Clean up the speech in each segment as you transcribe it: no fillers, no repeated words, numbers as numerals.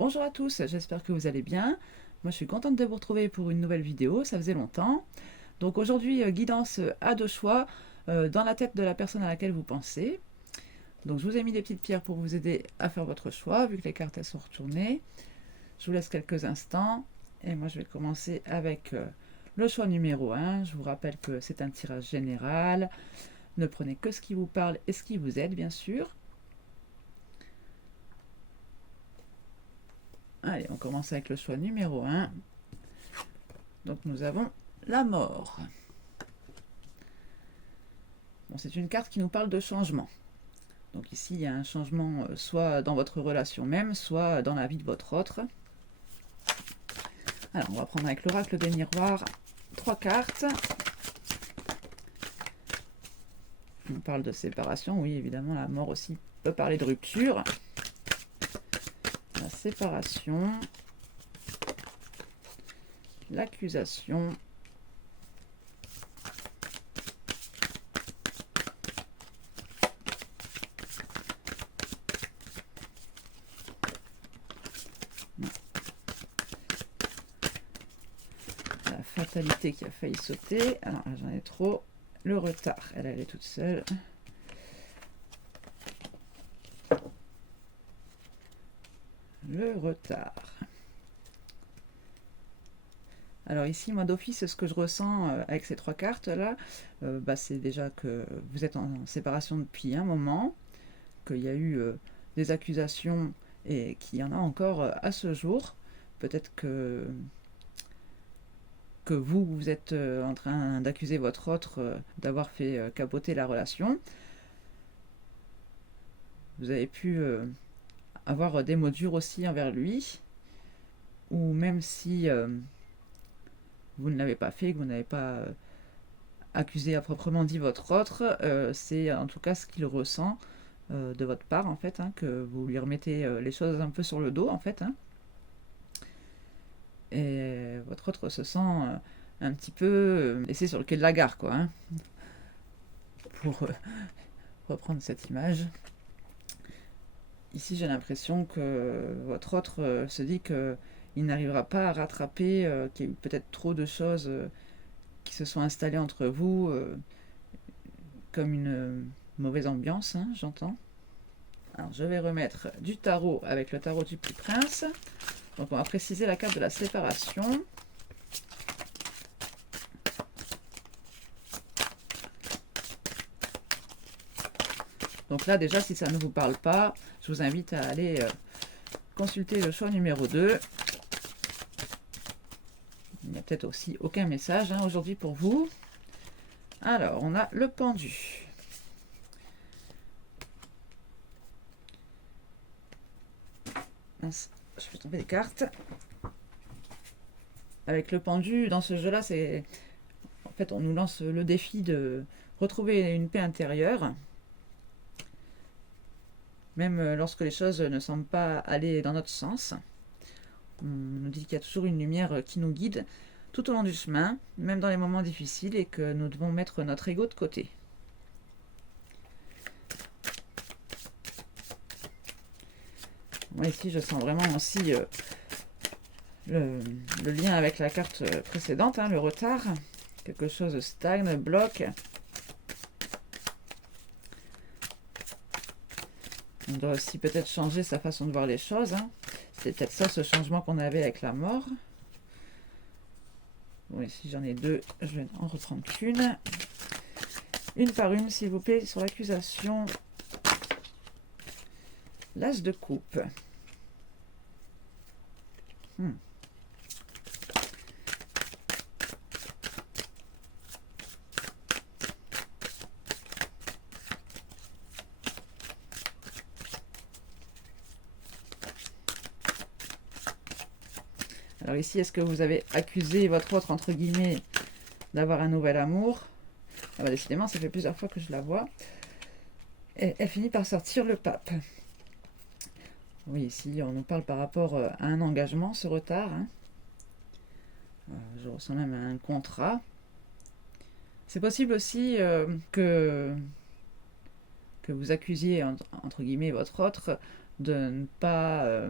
Bonjour à tous, j'espère que vous allez bien. Moi je suis contente de vous retrouver pour une nouvelle vidéo, ça faisait longtemps. Donc aujourd'hui, guidance à deux choix dans la tête de la personne à laquelle vous pensez. Donc je vous ai mis des petites pierres pour vous aider à faire votre choix, vu que les cartes elles sont retournées. Je vous laisse quelques instants et moi je vais commencer avec le choix numéro 1. Je vous rappelle que c'est un tirage général. Ne prenez que ce qui vous parle et ce qui vous aide, bien sûr. Allez, on commence avec le choix numéro 1. Donc nous avons la mort. Bon, c'est une carte qui nous parle de changement. Donc ici, il y a un changement soit dans votre relation même, soit dans la vie de votre autre. Alors, on va prendre avec l'oracle des miroirs 3 cartes. On parle de séparation, oui, évidemment, la mort aussi peut parler de rupture. La séparation, l'accusation, la fatalité qui a failli sauter. Alors, j'en ai trop. Le retard, elle est toute seule. Le retard. Alors ici, moi d'office, ce que je ressens avec ces 3 cartes-là, c'est déjà que vous êtes en séparation depuis un moment, qu'il y a eu des accusations et qu'il y en a encore à ce jour. Peut-être que vous êtes en train d'accuser votre autre d'avoir fait capoter la relation. Vous avez pu avoir des mots durs aussi envers lui, ou même si vous ne l'avez pas fait, que vous n'avez pas accusé à proprement dit votre autre, c'est en tout cas ce qu'il ressent de votre part, en fait, hein, que vous lui remettez les choses un peu sur le dos, en fait. Hein. Et votre autre se sent un petit peu laissé sur le quai de la gare, quoi, hein, pour reprendre cette image. Ici, j'ai l'impression que votre autre se dit qu'il n'arrivera pas à rattraper, qu'il y a eu peut-être trop de choses qui se sont installées entre vous, comme une mauvaise ambiance, hein, j'entends. Alors, je vais remettre du tarot avec le tarot du Petit Prince. Donc, on va préciser la carte de la séparation. Donc là, déjà, si ça ne vous parle pas, je vous invite à aller consulter le choix numéro 2. Il n'y a peut-être aussi aucun message hein, aujourd'hui pour vous. Alors, on a le pendu. Mince, je fais tomber les cartes. Avec le pendu, dans ce jeu-là, c'est... En fait, on nous lance le défi de retrouver une paix intérieure. Même lorsque les choses ne semblent pas aller dans notre sens. On nous dit qu'il y a toujours une lumière qui nous guide tout au long du chemin, même dans les moments difficiles, et que nous devons mettre notre ego de côté. Moi ici, je sens vraiment aussi le lien avec la carte précédente, hein, le retard. Quelque chose stagne, bloque. On doit aussi peut-être changer sa façon de voir les choses. Hein. C'est peut-être ça, ce changement qu'on avait avec la mort. Bon, ici j'en ai 2, je vais en reprendre qu'une. Une par une, s'il vous plaît, sur l'accusation. L'as de coupe. Alors ici, est-ce que vous avez accusé votre autre, entre guillemets, d'avoir un nouvel amour? Ah bah décidément, ça fait plusieurs fois que je la vois. Et elle finit par sortir le pape. Oui, ici, on nous parle par rapport à un engagement, ce retard. Hein. Je ressens même un contrat. C'est possible aussi que vous accusiez, entre guillemets, votre autre de ne pas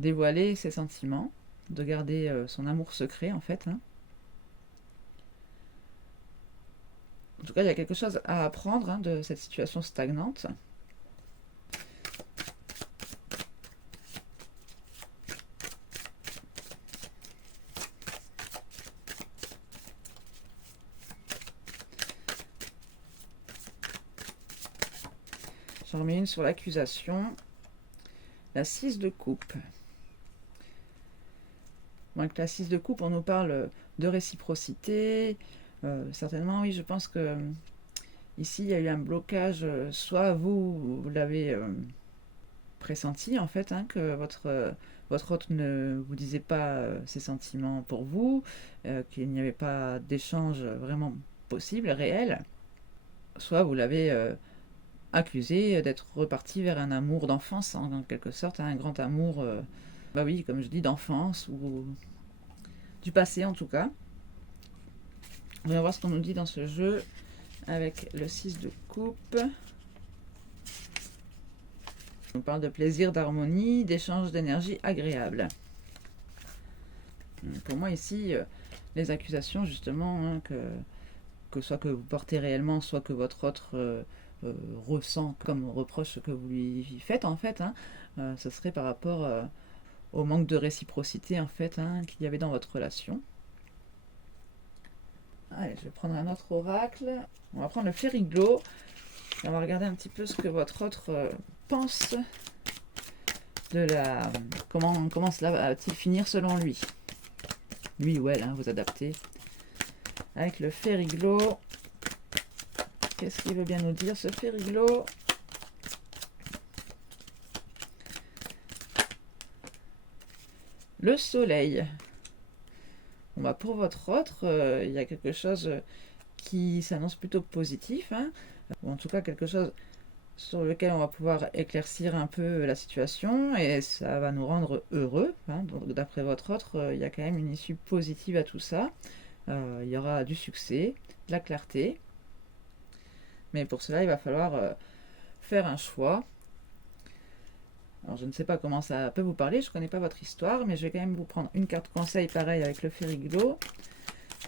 dévoiler ses sentiments, de garder son amour secret en fait, hein. En tout cas, il y a quelque chose à apprendre, hein, de cette situation stagnante. J'en remets une sur l'accusation. La 6 de coupe. Donc la 6 de coupe, on nous parle de réciprocité. Certainement, oui, je pense que ici, il y a eu un blocage. Soit vous l'avez pressenti, en fait, hein, que votre hôte ne vous disait pas ses sentiments pour vous, qu'il n'y avait pas d'échange vraiment possible, réel. Soit vous l'avez accusé d'être reparti vers un amour d'enfance, en quelque sorte, hein, un grand amour, bah oui, comme je dis, d'enfance, ou du passé en tout cas. On va voir ce qu'on nous dit dans ce jeu avec le 6 de coupe. On parle de plaisir, d'harmonie, d'échange d'énergie agréable. Pour moi ici, les accusations justement, hein, que soit que vous portez réellement, soit que votre autre ressent comme reproche que vous lui faites en fait, hein, ce serait par rapport au manque de réciprocité en fait, hein, qu'il y avait dans votre relation. Allez, je vais prendre un autre oracle. On va prendre le Fériglo. On va regarder un petit peu ce que votre autre pense de la... Comment cela va-t-il finir selon lui. Lui ou elle, hein, vous adaptez. Avec le Fériglo. Qu'est-ce qu'il veut bien nous dire, ce Fériglo? Le Soleil. Bon, bah pour votre autre, il y a quelque chose qui s'annonce plutôt positif, hein, ou en tout cas quelque chose sur lequel on va pouvoir éclaircir un peu la situation et ça va nous rendre heureux, hein. Donc d'après votre autre, il y a quand même une issue positive à tout ça. Il y aura du succès, de la clarté, mais pour cela il va falloir faire un choix. Alors je ne sais pas comment ça peut vous parler, je ne connais pas votre histoire, mais je vais quand même vous prendre une carte conseil pareil avec le Fériglo.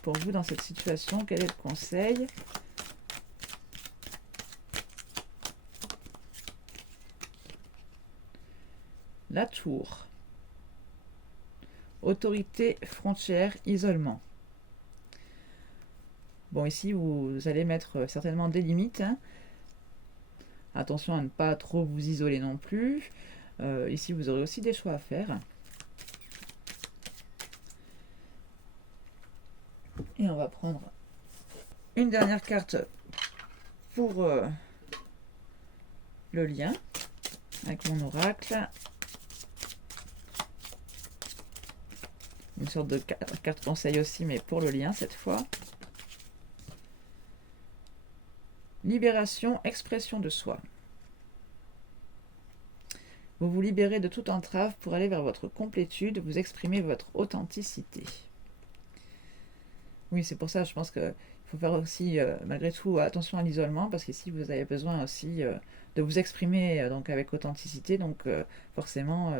Pour vous dans cette situation, quel est le conseil? La tour. Autorité, frontière, isolement. Bon, ici, vous allez mettre certainement des limites, hein. Attention à ne pas trop vous isoler non plus. Ici, vous aurez aussi des choix à faire. Et on va prendre une dernière carte pour le lien avec mon oracle. Une sorte de carte conseil aussi, mais pour le lien cette fois. Libération, expression de soi. Vous vous libérez de toute entrave pour aller vers votre complétude, vous exprimez votre authenticité. Oui, c'est pour ça, je pense qu'il faut faire aussi, malgré tout, attention à l'isolement, parce qu'ici, vous avez besoin aussi de vous exprimer donc avec authenticité, donc forcément,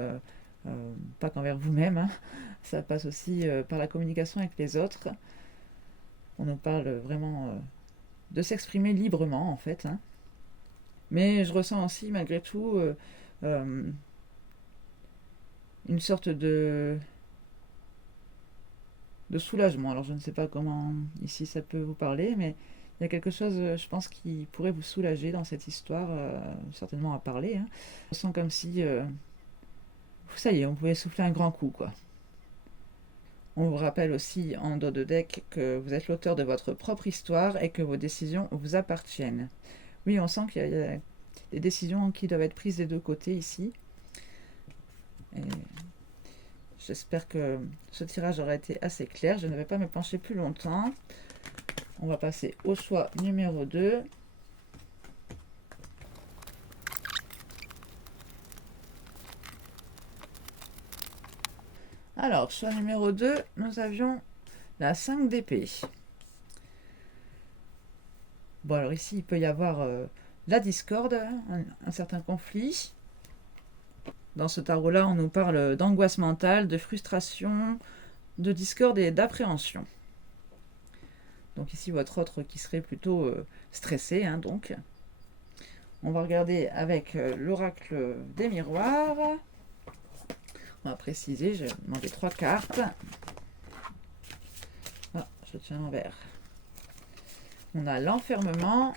pas qu'envers vous-même, hein. Ça passe aussi par la communication avec les autres. On nous parle vraiment de s'exprimer librement, en fait, hein. Mais je ressens aussi, malgré tout, une sorte de soulagement. Alors je ne sais pas comment ici ça peut vous parler, mais il y a quelque chose, je pense, qui pourrait vous soulager dans cette histoire, certainement à parler, hein. Je sens comme si, ça y est, on pouvait souffler un grand coup, quoi. On vous rappelle aussi en dos de deck que vous êtes l'auteur de votre propre histoire et que vos décisions vous appartiennent. Oui, on sent qu'il y a des décisions qui doivent être prises des deux côtés ici. Et j'espère que ce tirage aura été assez clair. Je ne vais pas me pencher plus longtemps. On va passer au choix numéro 2. Alors, choix numéro 2, nous avions la 5 d'épée. Bon, alors ici, il peut y avoir la discorde, un certain conflit. Dans ce tarot-là, on nous parle d'angoisse mentale, de frustration, de discorde et d'appréhension. Donc ici, votre autre qui serait plutôt stressé, hein, donc. On va regarder avec l'oracle des miroirs. On va préciser, j'ai demandé 3 cartes. Ah, je tiens l'envers. On a l'enfermement.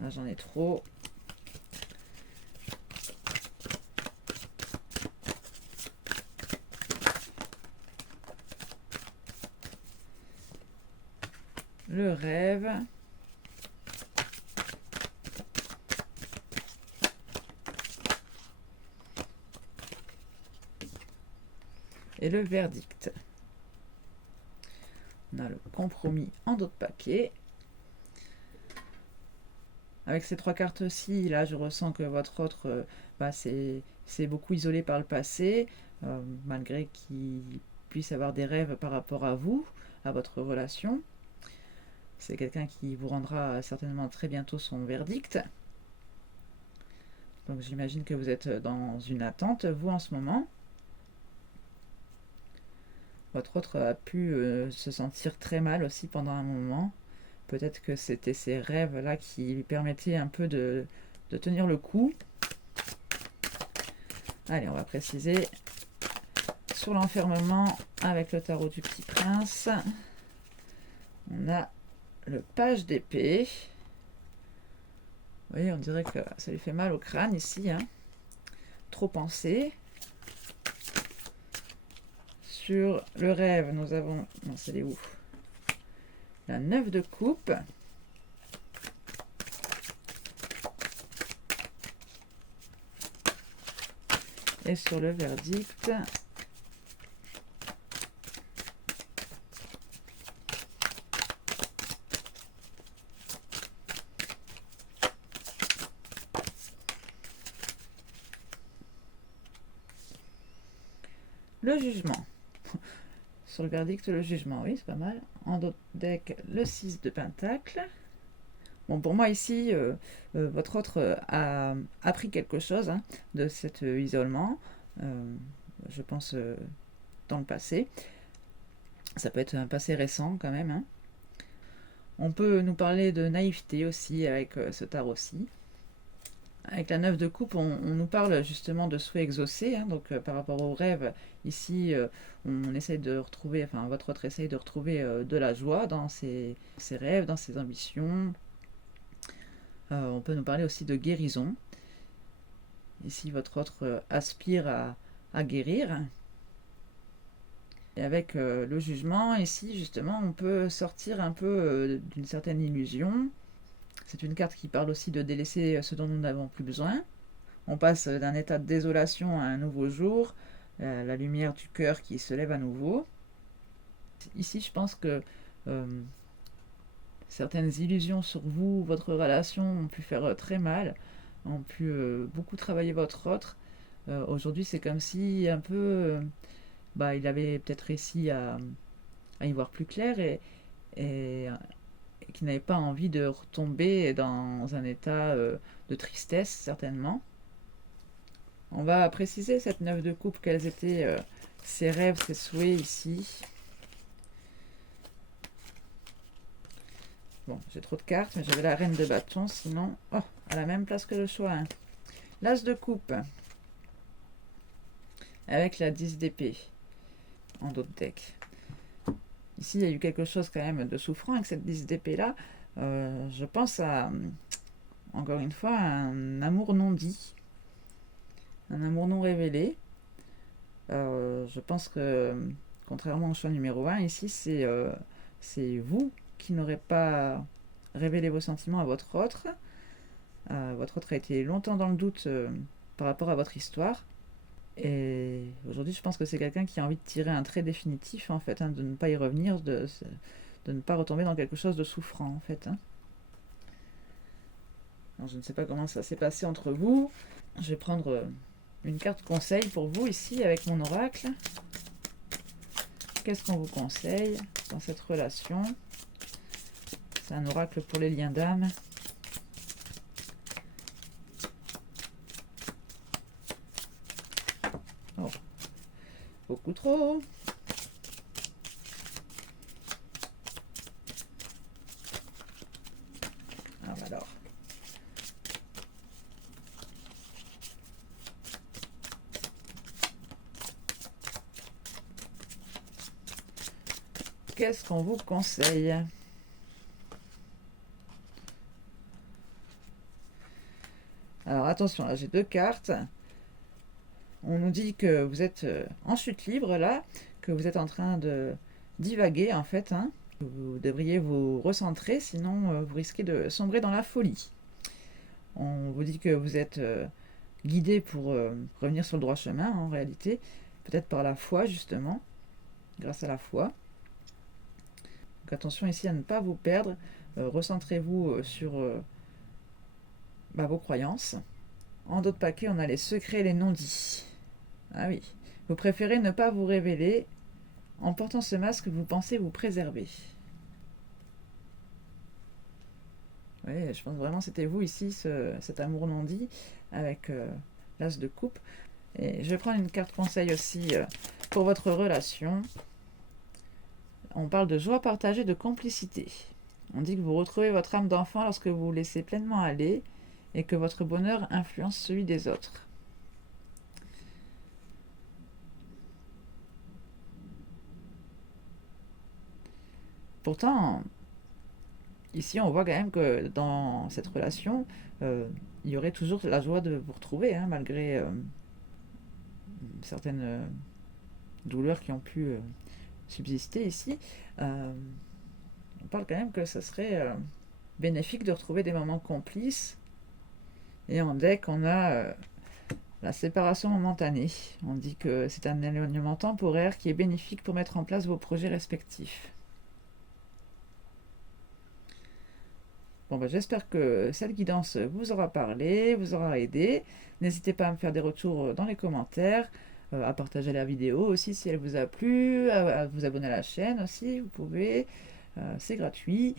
Là, j'en ai trop. Le rêve. Et le verdict. On a le compromis en d'autres papiers. Avec ces 3 cartes-ci, là, je ressens que votre autre c'est beaucoup isolé par le passé, malgré qu'il puisse avoir des rêves par rapport à vous, à votre relation. C'est quelqu'un qui vous rendra certainement très bientôt son verdict. Donc j'imagine que vous êtes dans une attente, vous, en ce moment. Votre autre a pu se sentir très mal aussi pendant un moment. Peut-être que c'était ces rêves-là qui lui permettaient un peu de tenir le coup. Allez, on va préciser sur l'enfermement avec le tarot du Petit Prince. On a le page d'épée. Vous voyez, on dirait que ça lui fait mal au crâne ici, hein. Trop pensé. Sur le rêve, nous avons... Non, c'est les où? La 9 de coupe. Et sur le verdict, le jugement. Sur le verdict, le jugement, oui, c'est pas mal. En d'autres deck, le 6 de pentacle. Bon, pour moi ici, votre autre a appris quelque chose, hein, de cet isolement, je pense, dans le passé. Ça peut être un passé récent quand même, hein. On peut nous parler de naïveté aussi avec ce tarot-ci. Avec la 9 de coupe, on nous parle justement de souhaits exaucés, hein, donc par rapport aux rêves, ici, on essaye de retrouver, enfin votre autre essaye de retrouver de la joie dans ses rêves, dans ses ambitions. On peut nous parler aussi de guérison. Ici, votre autre aspire à guérir. Et avec le jugement, ici, justement, on peut sortir un peu d'une certaine illusion. C'est une carte qui parle aussi de délaisser ce dont nous n'avons plus besoin. On passe d'un état de désolation à un nouveau jour, la lumière du cœur qui se lève à nouveau. Ici, je pense que certaines illusions sur vous, votre relation, ont pu faire très mal, ont pu beaucoup travailler votre autre. Aujourd'hui, c'est comme si un peu, il avait peut-être réussi à y voir plus clair et qui n'avait pas envie de retomber dans un état de tristesse, certainement. On va préciser cette 9 de coupe, quels étaient ses rêves, ses souhaits ici. Bon, j'ai trop de cartes, mais j'avais la reine de bâton, sinon... Oh, à la même place que le choix. Hein. L'as de coupe. Avec la 10 d'épée. En d'autres decks. Ici, il y a eu quelque chose quand même de souffrant avec cette 10 d'épée là. Je pense à, encore une fois, un amour non dit. Un amour non révélé. Je pense que, contrairement au choix numéro 1, ici, c'est vous qui n'aurez pas révélé vos sentiments à votre autre. Votre autre a été longtemps dans le doute par rapport à votre histoire. Et aujourd'hui, je pense que c'est quelqu'un qui a envie de tirer un trait définitif, en fait, hein, de ne pas y revenir, de ne pas retomber dans quelque chose de souffrant, en fait. Hein. Alors, je ne sais pas comment ça s'est passé entre vous. Je vais prendre une carte conseil pour vous, ici, avec mon oracle. Qu'est-ce qu'on vous conseille dans cette relation? C'est un oracle pour les liens d'âme. Oh, beaucoup trop. Ah bah alors. Qu'est-ce qu'on vous conseille? Alors attention, là j'ai 2 cartes. On nous dit que vous êtes en chute libre là, que vous êtes en train de divaguer en fait. Hein. Vous devriez vous recentrer, sinon vous risquez de sombrer dans la folie. On vous dit que vous êtes guidé pour revenir sur le droit chemin en réalité, peut-être par la foi justement, grâce à la foi. Donc attention ici à ne pas vous perdre, recentrez-vous sur vos croyances. En d'autres paquets, on a les secrets et les non-dits. Ah oui, vous préférez ne pas vous révéler. En portant ce masque, vous pensez vous préserver. Oui, je pense vraiment que c'était vous ici, cet amour non dit, avec l'as de coupe. Et je vais prendre une carte conseil aussi pour votre relation. On parle de joie partagée, de complicité. On dit que vous retrouvez votre âme d'enfant lorsque vous vous laissez pleinement aller et que votre bonheur influence celui des autres. Pourtant, ici on voit quand même que dans cette relation, il y aurait toujours la joie de vous retrouver, hein, malgré certaines douleurs qui ont pu subsister ici. On parle quand même que ce serait bénéfique de retrouver des moments complices. Et en deck, on a la séparation momentanée. On dit que c'est un éloignement temporaire qui est bénéfique pour mettre en place vos projets respectifs. Bon, j'espère que cette guidance vous aura parlé, vous aura aidé. N'hésitez pas à me faire des retours dans les commentaires, à partager la vidéo aussi si elle vous a plu, à vous abonner à la chaîne aussi, vous pouvez, c'est gratuit.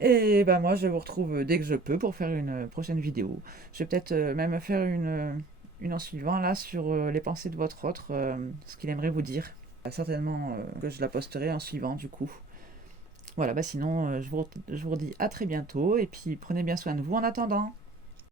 Et moi je vous retrouve dès que je peux pour faire une prochaine vidéo. Je vais peut-être même faire une en suivant là sur les pensées de votre autre, ce qu'il aimerait vous dire. Certainement que je la posterai en suivant du coup. Voilà, sinon je vous redis à très bientôt et puis prenez bien soin de vous en attendant.